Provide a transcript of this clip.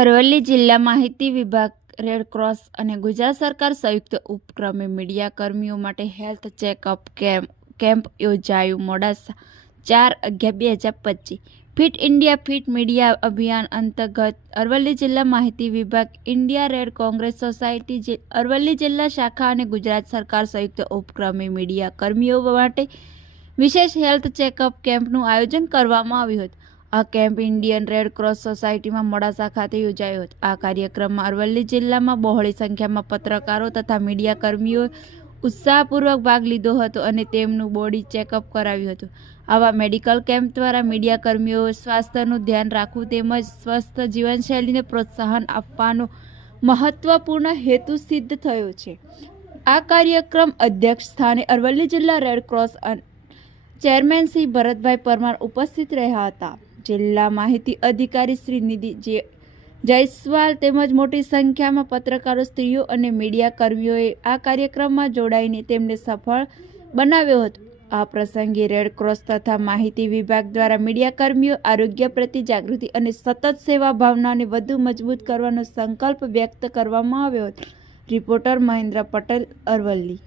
અરવલ્લી જિલ્લા માહિતી વિભાગ, રેડક્રોસ અને ગુજરાત સરકાર સંયુક્ત ઉપક્રમે મીડિયા કર્મીઓ માટે હેલ્થ ચેકઅપ કેમ્પ યોજાયું. Modasa 4/11/2025 fit India fit media અભિયાન અંતર્ગત અરવલ્લી જિલ્લા માહિતી વિભાગ, India red Congress society Aravalli જિલ્લા શાખા અને ગુજરાત સરકાર સંયુક્ત ઉપક્રમે મીડિયા કર્મીઓ માટે વિશેષ હેલ્થ ચેકઅપ કેમ્પનું આયોજન કરવામાં આવ્યું હતું. આ કેમ્પ ઇન્ડિયન રેડ ક્રોસ સોસાયટીમાં મોડાસા ખાતે યોજાયો હતો. આ કાર્યક્રમમાં અરવલ્લી જિલ્લામાં બહોળી સંખ્યામાં પત્રકારો તથા મીડિયા કર્મીઓએ ઉત્સાહપૂર્વક ભાગ લીધો હતો અને તેમનું બોડી ચેકઅપ કરાવ્યું હતું. આવા મેડિકલ કેમ્પ દ્વારા મીડિયા કર્મીઓએ સ્વાસ્થ્યનું ધ્યાન રાખવું તેમજ સ્વસ્થ જીવનશૈલીને પ્રોત્સાહન આપવાનો મહત્વપૂર્ણ હેતુ સિદ્ધ થયો છે. આ કાર્યક્રમ અધ્યક્ષ સ્થાને અરવલ્લી જિલ્લા red cross chairman Shri Bharatbhai Parmar ઉપસ્થિત રહ્યા હતા. જિલ્લા માહિતી અધિકારી શ્રી નિધિ જયસ્વાલ તેમજ મોટી સંખ્યામાં પત્રકારો, સ્ત્રીઓ અને મીડિયા કર્મીઓએ આ કાર્યક્રમમાં જોડાઈને તેમને સફળ બનાવ્યો હતો. આ પ્રસંગે રેડક્રોસ તથા માહિતી વિભાગ દ્વારા મીડિયા કર્મીઓ આરોગ્ય પ્રત્યે જાગૃતિ અને સતત સેવા ભાવનાને વધુ મજબૂત કરવાનો સંકલ્પ વ્યક્ત કરવામાં આવ્યો હતો. રિપોર્ટર મહેન્દ્ર પટેલ, અરવલ્લી.